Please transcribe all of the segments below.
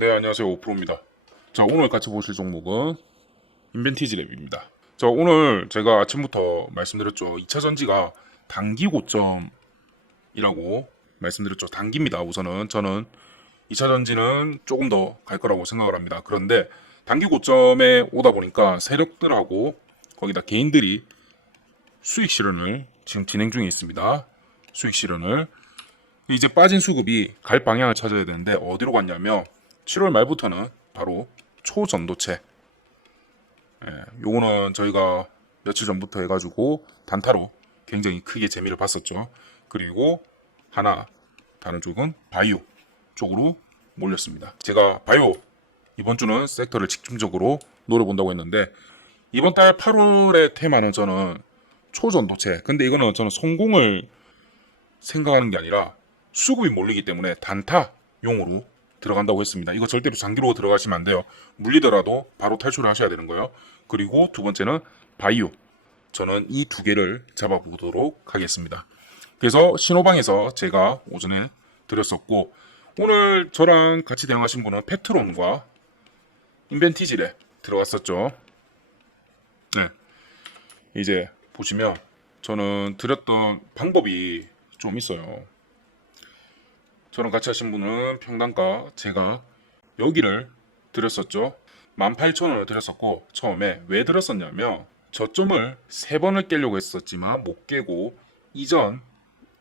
네, 안녕하세요. 오프로입니다. 자, 오늘 같이 보실 종목은 인벤티지 랩입니다. 자, 오늘 제가 아침부터 말씀드렸죠. 2차 전지가 단기 고점이라고 말씀드렸죠. 단기입니다. 우선은 저는 2차 전지는 조금 더 갈 거라고 생각을 합니다. 그런데 단기 고점에 오다 보니까 세력들하고 거기다 개인들이 수익 실현을 지금 진행 중에 있습니다. 수익 실현을. 이제 빠진 수급이 갈 방향을 찾아야 되는데 어디로 갔냐면 7월 말부터는 바로 초전도체. 요거는 저희가 며칠 전부터 해가지고 단타로 굉장히 크게 재미를 봤었죠. 그리고 하나 다른 쪽은 바이오 쪽으로 몰렸습니다. 제가 바이오 이번 주는 섹터를 집중적으로 노려본다고 했는데 이번 달 8월의 테마는 저는 초전도체. 근데 이거는 저는 성공을 생각하는 게 아니라 수급이 몰리기 때문에 단타용으로 들어간다고 했습니다. 이거 절대로 장기로 들어가시면 안 돼요. 물리더라도 바로 탈출을 하셔야 되는 거예요. 그리고 두 번째는 바이오. 저는 이 두 개를 잡아보도록 하겠습니다. 그래서 신호방에서 제가 오전에 드렸었고 오늘 저랑 같이 대응하신 분은 페트론과 인벤티지에 들어갔었죠. 네. 이제 보시면 저는 드렸던 방법이 좀 있어요. 저랑 같이 하신 분은 평단가 제가 여기를 드렸었죠. 18,000원을 드렸었고 처음에 왜 드렸었냐면 저점을 3번을 깨려고 했었지만 못 깨고 이전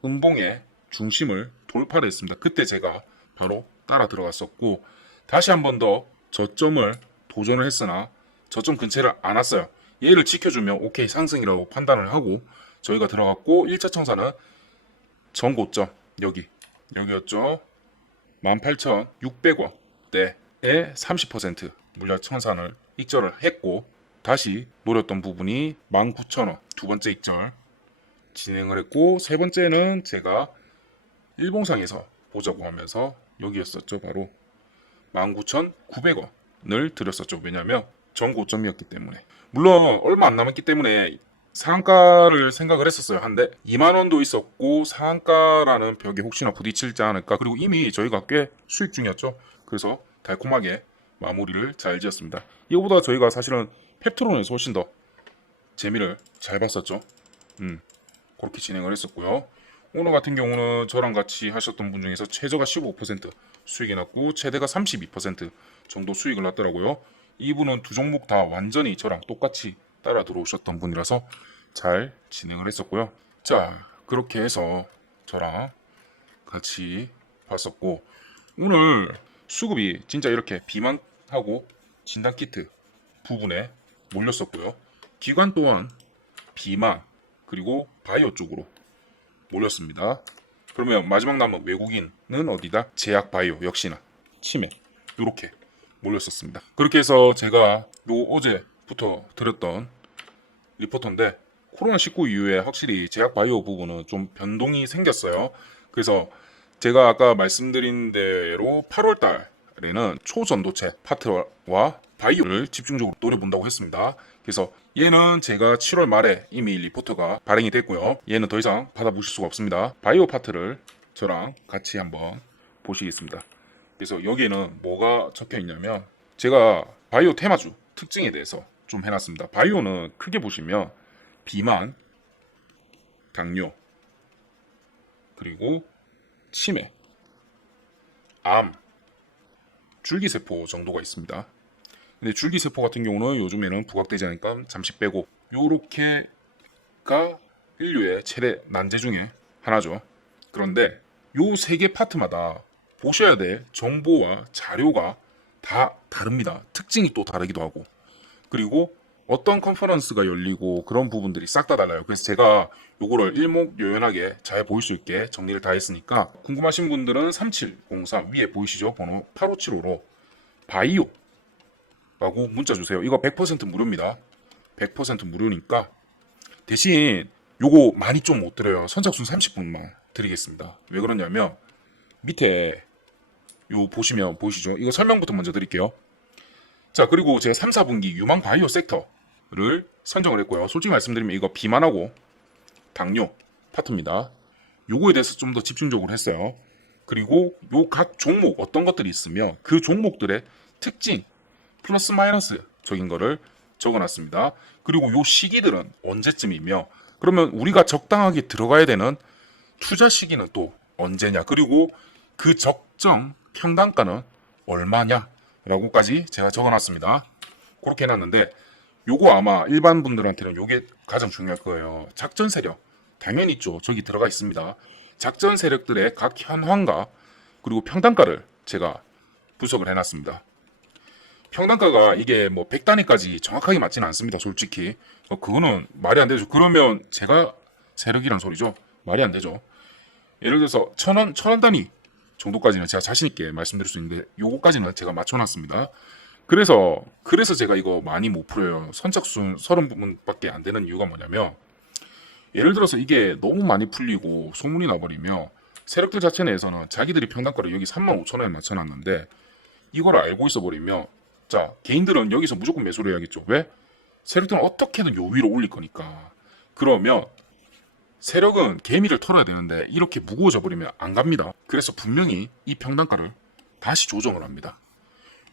음봉의 중심을 돌파를 했습니다. 그때 제가 바로 따라 들어갔었고 다시 한 번 더 저점을 도전을 했으나 저점 근처를 안 왔어요. 얘를 지켜주면 오케이 상승이라고 판단을 하고 저희가 들어갔고 1차 청사는 전고점 여기였죠. 18,600원대에 30% 물량 청산을 익절을 했고 다시 노렸던 부분이 19,000원 두 번째 익절 진행을 했고 세 번째는 제가 일봉상에서 보자고 하면서 여기였었죠. 바로 19,900원을 드렸었죠. 왜냐하면 전고점이었기 때문에 물론 얼마 안 남았기 때문에 상한가를 생각을 했었어요. 한데 2만원도 있었고 상한가라는 벽에 혹시나 부딪힐지 않을까. 그리고 이미 저희가 꽤 수익 중이었죠. 그래서 달콤하게 마무리를 잘 지었습니다. 이거보다 저희가 사실은 펩트론에서 훨씬 더 재미를 잘 봤었죠. 그렇게 진행을 했었고요. 오늘 같은 경우는 저랑 같이 하셨던 분 중에서 최저가 15% 수익이 났고 최대가 32% 정도 수익을 났더라고요. 이분은 두 종목 다 완전히 저랑 똑같이 따라 들어오셨던 분이라서 잘 진행을 했었고요. 자, 그렇게 해서 저랑 같이 봤었고 오늘 수급이 진짜 이렇게 비만하고 진단키트 부분에 몰렸었고요. 기관 또한 비만 그리고 바이오 쪽으로 몰렸습니다. 그러면 마지막 남은 외국인은 어디다? 제약 바이오 역시나 치매 이렇게 몰렸었습니다. 그렇게 해서 제가 어제부터 드렸던 리포터인데 코로나19 이후에 확실히 제약 바이오 부분은 좀 변동이 생겼어요. 그래서 제가 아까 말씀드린 대로 8월 달에는 초전도체 파트와 바이오를 집중적으로 노려본다고 했습니다. 그래서 얘는 제가 7월 말에 이미 리포터가 발행이 됐고요. 얘는 더 이상 받아보실 수가 없습니다. 바이오 파트를 저랑 같이 한번 보시겠습니다. 그래서 여기에는 뭐가 적혀 있냐면 제가 바이오 테마주 특징에 대해서 좀 해놨습니다. 바이오는 크게 보시면 비만, 당뇨, 그리고 치매, 암, 줄기세포 정도가 있습니다. 근데 줄기세포 같은 경우는 요즘에는 부각되지 않으니까 잠시 빼고 요렇게가 인류의 최대 난제 중에 하나죠. 그런데 요 세 개 파트마다 보셔야 될 정보와 자료가 다 다릅니다. 특징이 또 다르기도 하고 그리고 어떤 컨퍼런스가 열리고 그런 부분들이 싹 다 달라요. 그래서 제가 요거를 일목요연하게 잘 보일 수 있게 정리를 다 했으니까 궁금하신 분들은 3703 위에 보이시죠? 번호 8575로 바이오 라고 문자 주세요. 이거 100% 무료입니다. 100% 무료니까 대신 요거 많이 좀 못 드려요. 선착순 30분만 드리겠습니다. 왜 그러냐면 밑에 요 보시면 보이시죠? 이거 설명부터 먼저 드릴게요. 자, 그리고 제가 3, 4분기 유망 바이오 섹터를 선정을 했고요. 솔직히 말씀드리면 이거 비만하고 당뇨 파트입니다. 요거에 대해서 좀 더 집중적으로 했어요. 그리고 요 각 종목 어떤 것들이 있으며 그 종목들의 특징 플러스 마이너스적인 거를 적어놨습니다. 그리고 요 시기들은 언제쯤이며 그러면 우리가 적당하게 들어가야 되는 투자 시기는 또 언제냐 그리고 그 적정 평단가는 얼마냐 라고까지 제가 적어놨습니다. 그렇게 해놨는데 요거 아마 일반 분들한테는 요게 가장 중요할 거예요. 작전 세력 당연히 있죠. 저기 들어가 있습니다. 작전 세력들의 각 현황과 그리고 평단가를 제가 분석을 해놨습니다. 평단가가 이게 뭐 100단위까지 정확하게 맞지는 않습니다. 솔직히 그거는 말이 안 되죠. 그러면 제가 세력이란 소리죠. 말이 안 되죠. 예를 들어서 1000원 단위 정도까지는 제가 자신 있게 말씀드릴 수 있는데 요거까지는 제가 맞춰놨습니다. 그래서 제가 이거 많이 못 풀어요. 선착순 30분밖에 안 되는 이유가 뭐냐면 예를 들어서 이게 너무 많이 풀리고 소문이 나버리면 세력들 자체 내에서는 자기들이 평단가를 여기 35,000원에 맞춰놨는데 이걸 알고 있어버리면 자 개인들은 여기서 무조건 매수를 해야겠죠. 왜? 세력들은 어떻게든 요 위로 올릴 거니까. 그러면 세력은 개미를 털어야 되는데 이렇게 무거워져 버리면 안 갑니다. 그래서 분명히 이 평단가를 다시 조정을 합니다.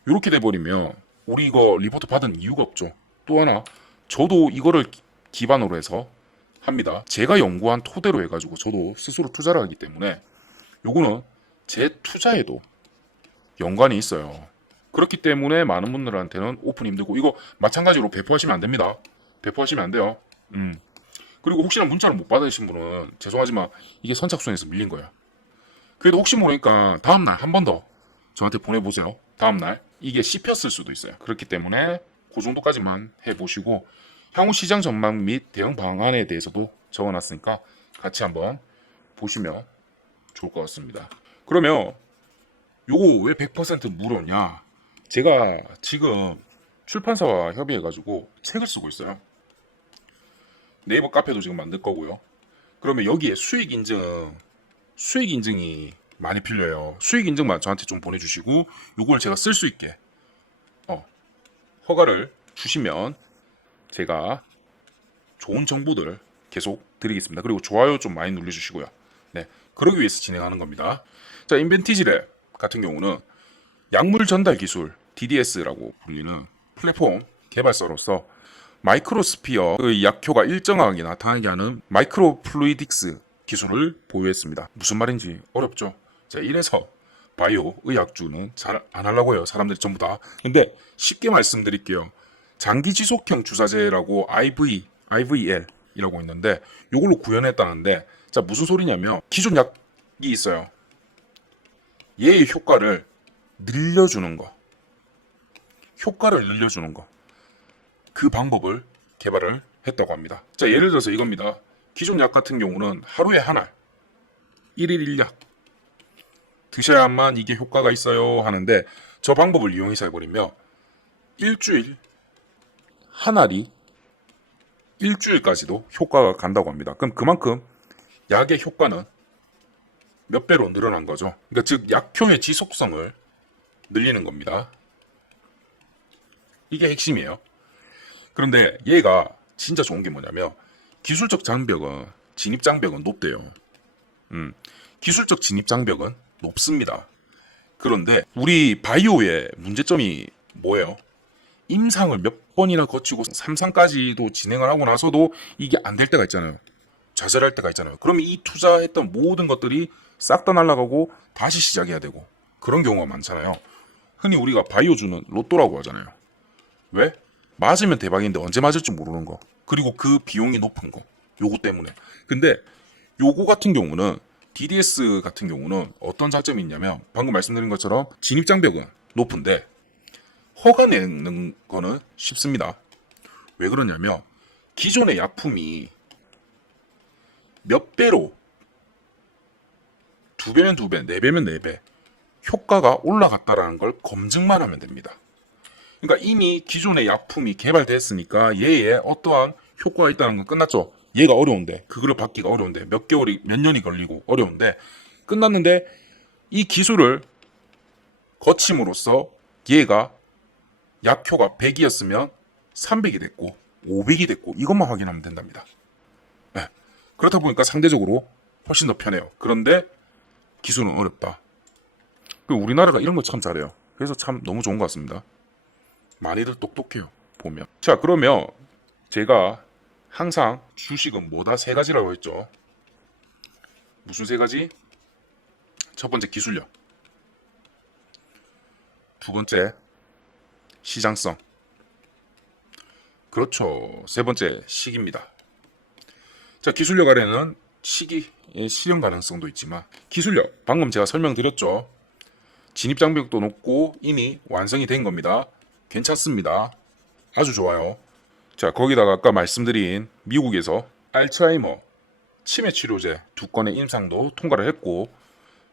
이렇게 돼버리면 우리 이거 리포트 받은 이유가 없죠. 또 하나 저도 이거를 기반으로 해서 합니다. 제가 연구한 토대로 해가지고 저도 스스로 투자를 하기 때문에 요거는 제 투자에도 연관이 있어요. 그렇기 때문에 많은 분들한테는 오픈 힘들고 이거 마찬가지로 배포하시면 안 됩니다. 배포하시면 안 돼요. 그리고 혹시나 문자를 못 받으신 분은 죄송하지만 이게 선착순에서 밀린 거예요. 그래도 혹시 모르니까 다음날 한 번 더 저한테 보내보세요. 다음날 이게 씹혔을 수도 있어요. 그렇기 때문에 그 정도까지만 해보시고 향후 시장 전망 및 대응 방안에 대해서도 적어놨으니까 같이 한번 보시면 좋을 것 같습니다. 그러면 요거 왜 100% 무료냐? 제가 지금 출판사와 협의해가지고 책을 쓰고 있어요. 네이버 카페도 지금 만들 거고요. 그러면 여기에 수익 인증이 많이 필요해요. 수익 인증만 저한테 좀 보내주시고 요걸 제가 쓸 수 있게 허가를 주시면 제가 좋은 정보들 계속 드리겠습니다. 그리고 좋아요 좀 많이 눌러주시고요. 네, 그러기 위해서 진행하는 겁니다. 자, 인벤티지랩 같은 경우는 약물 전달 기술 DDS라고 불리는 플랫폼 개발사로서 마이크로스피어의 약효가 일정하게 나타나게 하는 마이크로 플루이딕스 기술을 보유했습니다. 무슨 말인지 어렵죠? 자, 이래서 바이오 의약주는 잘 안 하려고 해요. 사람들이 전부 다. 근데 쉽게 말씀드릴게요. 장기 지속형 주사제라고 IVL이라고 있는데 이걸로 구현했다는데 자, 무슨 소리냐면 기존 약이 있어요. 얘의 효과를 늘려주는 거. 그 방법을 개발을 했다고 합니다. 자, 예를 들어서 이겁니다. 기존 약 같은 경우는 하루에 한 알, 1일 1약 드셔야만 이게 효과가 있어요 하는데 저 방법을 이용해서 해버리면 일주일 한 알이 일주일까지도 효과가 간다고 합니다. 그럼 그만큼 약의 효과는 몇 배로 늘어난 거죠. 그러니까 즉 약효의 지속성을 늘리는 겁니다. 이게 핵심이에요. 그런데 얘가 진짜 좋은 게 뭐냐면 기술적 장벽은 진입장벽은 높대요. 기술적 진입장벽은 높습니다. 그런데 우리 바이오의 문제점이 뭐예요? 임상을 몇 번이나 거치고 3상까지도 진행을 하고 나서도 이게 안 될 때가 있잖아요. 좌절할 때가 있잖아요. 그러면 이 투자했던 모든 것들이 싹 다 날아가고 다시 시작해야 되고 그런 경우가 많잖아요. 흔히 우리가 바이오주는 로또라고 하잖아요. 왜? 맞으면 대박인데 언제 맞을지 모르는 거. 그리고 그 비용이 높은 거. 요거 때문에. 근데 요거 같은 경우는 DDS 같은 경우는 어떤 장점이 있냐면 방금 말씀드린 것처럼 진입장벽은 높은데 허가 내는 거는 쉽습니다. 왜 그러냐면 기존의 약품이 몇 배로 2배면 2배, 4배면 4배 효과가 올라갔다라는 걸 검증만 하면 됩니다. 그러니까 이미 기존의 약품이 개발됐으니까 얘에 어떠한 효과가 있다는 건 끝났죠. 얘가 어려운데 그거를 받기가 어려운데 몇 년이 걸리고 어려운데 끝났는데 이 기술을 거침으로써 얘가 약효가 100이었으면 300이 됐고 500이 됐고 이것만 확인하면 된답니다. 네. 그렇다 보니까 상대적으로 훨씬 더 편해요. 그런데 기술은 어렵다. 우리나라가 이런 거 참 잘해요. 그래서 참 너무 좋은 것 같습니다. 많이들 똑똑해요. 보면. 자, 그러면 제가 항상 주식은 뭐다? 세 가지라고 했죠. 무슨 세 가지? 첫 번째 기술력. 두 번째 시장성. 그렇죠. 세 번째 시기입니다. 자, 기술력 아래는 시기의 실현 가능성도 있지만 기술력 방금 제가 설명드렸죠. 진입 장벽도 높고 이미 완성이 된 겁니다. 괜찮습니다. 아주 좋아요. 자, 거기다가 아까 말씀드린 미국에서 알츠하이머 치매 치료제 2건의 임상도 통과를 했고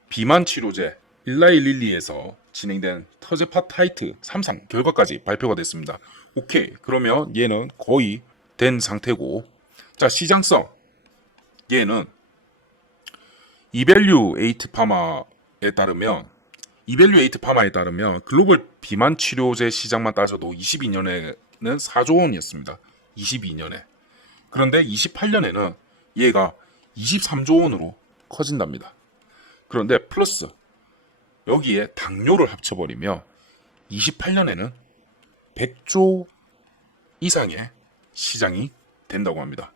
비만 치료제 일라이 릴리에서 진행된 터제파타이트 3상 결과까지 발표가 됐습니다. 오케이, 그러면 얘는 거의 된 상태고, 자, 시장성 얘는 이밸류에이트 파마에 따르면 글로벌 비만 치료제 시장만 따져도 22년에는 4조 원이었습니다. 22년에. 그런데 28년에는 얘가 23조 원으로 커진답니다. 그런데 플러스 여기에 당뇨를 합쳐버리면 28년에는 100조 이상의 시장이 된다고 합니다.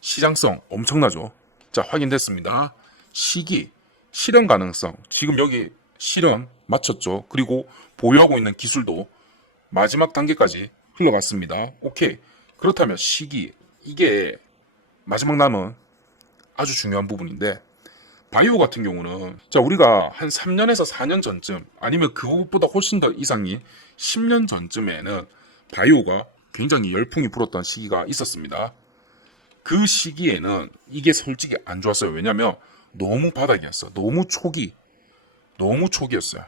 시장성 엄청나죠? 자, 확인됐습니다. 시기, 실현 가능성. 지금 여기 실현 마쳤죠. 그리고 보유하고 있는 기술도 마지막 단계까지 흘러갔습니다. 오케이. 그렇다면 시기, 이게 마지막 남은 아주 중요한 부분인데, 바이오 같은 경우는 자, 우리가 한 3년에서 4년 전쯤 아니면 그것보다 훨씬 더 이상인 10년 전쯤에는 바이오가 굉장히 열풍이 불었던 시기가 있었습니다. 그 시기에는 이게 솔직히 안 좋았어요. 왜냐면 너무 바닥이었어. 너무 초기였어요.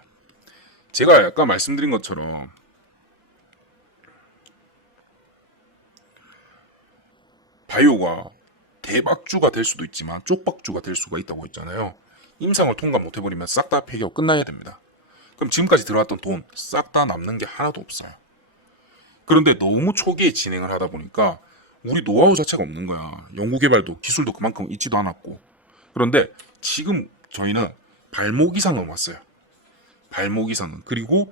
제가 아까 말씀드린 것처럼 바이오가 대박주가 될 수도 있지만 쪽박주가 될 수가 있다고 했잖아요. 임상을 통과 못 해버리면 싹 다 폐기하고 끝나야 됩니다. 그럼 지금까지 들어왔던 돈 싹 다 남는 게 하나도 없어요. 그런데 너무 초기에 진행을 하다 보니까 우리 노하우 자체가 없는 거야. 연구개발도 기술도 그만큼 있지도 않았고. 그런데 지금 저희는 발목 이상은 왔어요. 발목 이상은. 그리고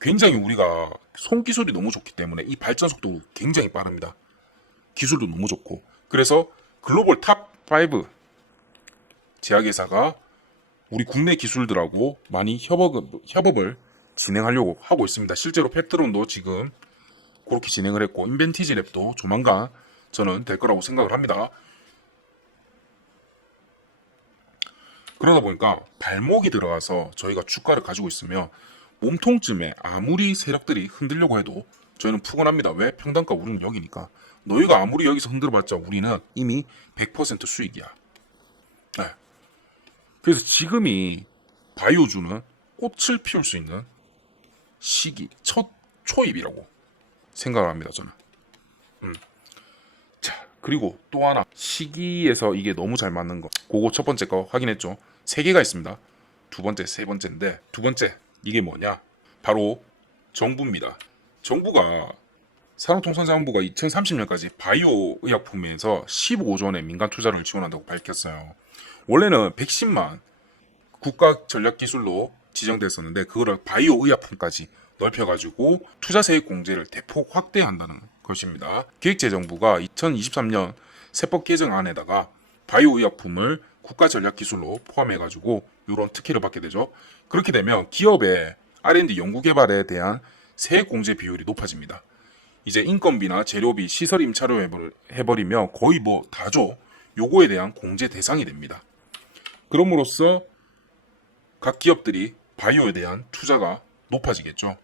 굉장히 우리가 손기술이 너무 좋기 때문에 이 발전 속도도 굉장히 빠릅니다. 기술도 너무 좋고. 그래서 글로벌 탑5 제약회사가 우리 국내 기술들하고 많이 협업을 진행하려고 하고 있습니다. 실제로 팩트론도 지금 그렇게 진행을 했고, 인벤티지 랩도 조만간 저는 될 거라고 생각을 합니다. 그러다 보니까 발목이 들어가서 저희가 주가를 가지고 있으면 몸통쯤에 아무리 세력들이 흔들려고 해도 저희는 푸근합니다. 왜? 평단가 우리는 여기니까. 너희가 아무리 여기서 흔들어봤자 우리는 이미 100% 수익이야. 네. 그래서 지금이 바이오주는 꽃을 피울 수 있는 시기, 첫 초입이라고 생각을 합니다. 저는. 자, 그리고 또 하나 시기에서 이게 너무 잘 맞는 거, 그거 첫 번째 거 확인했죠. 세 개가 있습니다. 두 번째, 세 번째인데, 두 번째 이게 뭐냐? 바로 정부입니다. 정부가 산업통상자원부가 2030년까지 바이오 의약품에서 15조 원의 민간 투자를 지원한다고 밝혔어요. 원래는 백신만 국가 전략 기술로 지정됐었는데 그거를 바이오 의약품까지 넓혀가지고 투자세액 공제를 대폭 확대한다는 것입니다. 기획재정부가 2023년 세법 개정안에다가 바이오 의약품을 국가 전략 기술로 포함해가지고 이런 특혜를 받게 되죠. 그렇게 되면 기업의 R&D 연구개발에 대한 세액 공제 비율이 높아집니다. 이제 인건비나 재료비, 시설 임차료 해버리면 거의 뭐 다죠. 요거에 대한 공제 대상이 됩니다. 그럼으로써 각 기업들이 바이오에 대한 투자가 높아지겠죠.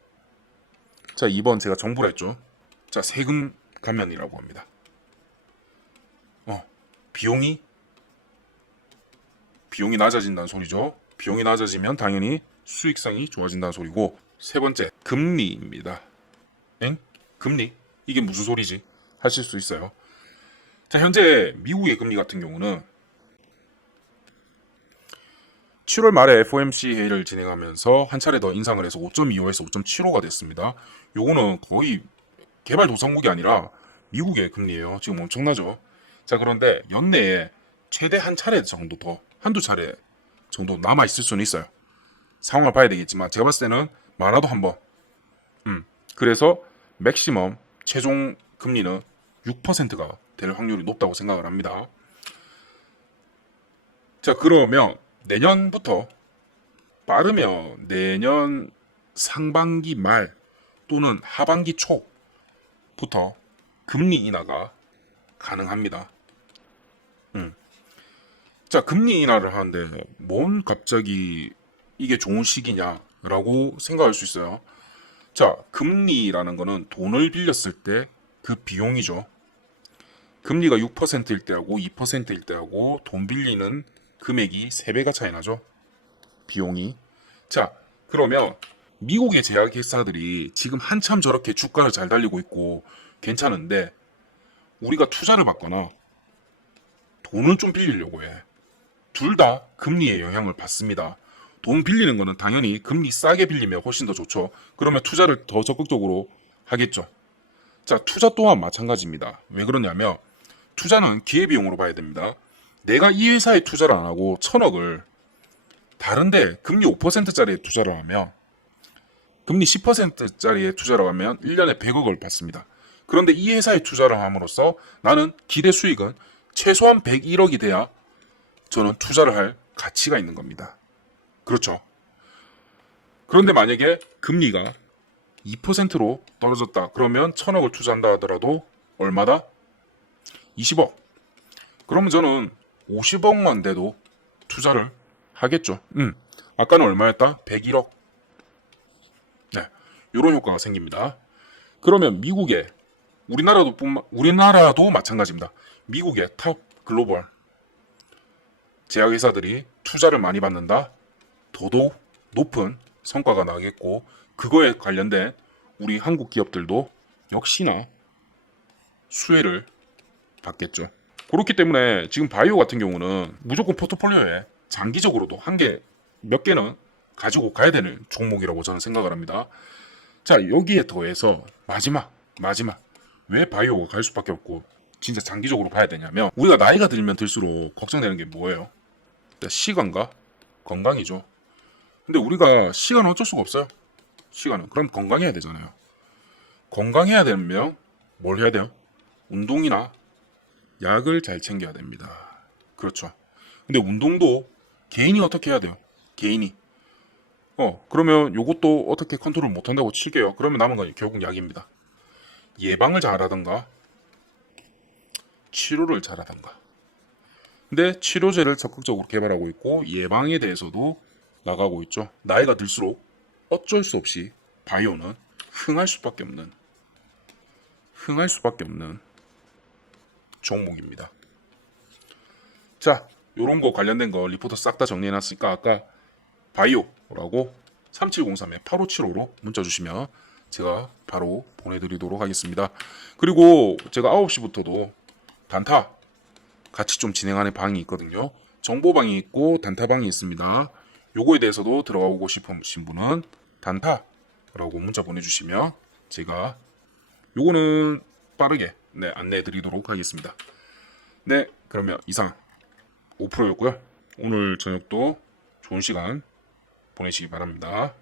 자, 2번 제가 정부라 했죠. 자, 세금 감면이라고 합니다. 비용이 낮아진다는 소리죠. 비용이 낮아지면 당연히 수익성이 좋아진다는 소리고, 세 번째 금리입니다. 금리? 이게 무슨 소리지? 하실 수 있어요. 자, 현재 미국의 금리 같은 경우는 7월 말에 FOMC 회의를 진행하면서 한 차례 더 인상을 해서 5.25에서 5.75가 됐습니다. 요거는 거의 개발도상국이 아니라 미국의 금리예요. 지금 엄청나죠. 자, 그런데 연내에 최대 한 차례 정도 더, 한두 차례 정도 남아있을 수는 있어요. 상황을 봐야 되겠지만 제가 봤을 때는 많아도 한 번. 그래서 맥시멈 최종 금리는 6%가 될 확률이 높다고 생각을 합니다. 자, 그러면 내년부터 빠르면 내년 상반기 말 또는 하반기 초부터 금리 인하가 가능합니다. 자, 금리 인하를 하는데 뭔 갑자기 이게 좋은 시기냐라고 생각할 수 있어요. 자, 금리라는 거는 돈을 빌렸을 때 그 비용이죠. 금리가 6%일 때하고 2%일 때하고 돈 빌리는 금액이 3배가 차이 나죠. 비용이. 자, 그러면 미국의 제약회사들이 지금 한참 저렇게 주가를 잘 달리고 있고 괜찮은데 우리가 투자를 받거나 돈을 좀 빌리려고 해. 둘 다 금리의 영향을 받습니다. 돈 빌리는 거는 당연히 금리 싸게 빌리면 훨씬 더 좋죠. 그러면 투자를 더 적극적으로 하겠죠. 자, 투자 또한 마찬가지입니다. 왜 그러냐면 투자는 기회비용으로 봐야 됩니다. 내가 이 회사에 투자를 안 하고 1,000억을 다른데 금리 5%짜리에 투자를 하면 금리 10%짜리에 투자를 하면 1년에 100억을 받습니다. 그런데 이 회사에 투자를 함으로써 나는 기대 수익은 최소한 101억이 돼야 저는 투자를 할 가치가 있는 겁니다. 그렇죠. 그런데 만약에 금리가 2%로 떨어졌다. 그러면 1,000억을 투자한다 하더라도 얼마다? 20억. 그러면 저는 50억만 돼도 투자를 하겠죠. 아까는 얼마였다? 101억. 네, 이런 효과가 생깁니다. 그러면 미국의 우리나라도 마찬가지입니다. 미국의 탑 글로벌 제약회사들이 투자를 많이 받는다. 더더욱 높은 성과가 나겠고 그거에 관련된 우리 한국 기업들도 역시나 수혜를 받겠죠. 그렇기 때문에 지금 바이오 같은 경우는 무조건 포트폴리오에 장기적으로도 몇 개는 가지고 가야 되는 종목이라고 저는 생각을 합니다. 자, 여기에 더해서 마지막 왜 바이오가 갈 수밖에 없고 진짜 장기적으로 봐야 되냐면 우리가 나이가 들면 들수록 걱정되는 게 뭐예요? 시간과 건강이죠. 근데 우리가 시간은 어쩔 수가 없어요. 시간은. 그럼 건강해야 되잖아요. 건강해야 되면 뭘 해야 돼요? 운동이나 약을 잘 챙겨야 됩니다. 그렇죠. 근데 운동도 개인이 어떻게 해야 돼요? 개인이. 그러면 요것도 어떻게 컨트롤 못한다고 칠게요. 그러면 남은 건 결국 약입니다. 예방을 잘하던가 치료를 잘하던가. 근데 치료제를 적극적으로 개발하고 있고 예방에 대해서도 나가고 있죠. 나이가 들수록 어쩔 수 없이 바이오는 흥할 수밖에 없는 종목입니다. 자, 요런 거 관련된 거 리포트 싹 다 정리해놨으니까 아까 바이오라고 3703-8575로 문자 주시면 제가 바로 보내드리도록 하겠습니다. 그리고 제가 9시부터도 단타 같이 좀 진행하는 방이 있거든요. 정보방이 있고 단타방이 있습니다. 요거에 대해서도 들어가고 싶으신 분은 단타라고 문자 보내주시면 제가 요거는 빠르게 안내해 드리도록 하겠습니다. 네, 그러면 이상 5%였고요. 오늘 저녁도 좋은 시간 보내시기 바랍니다.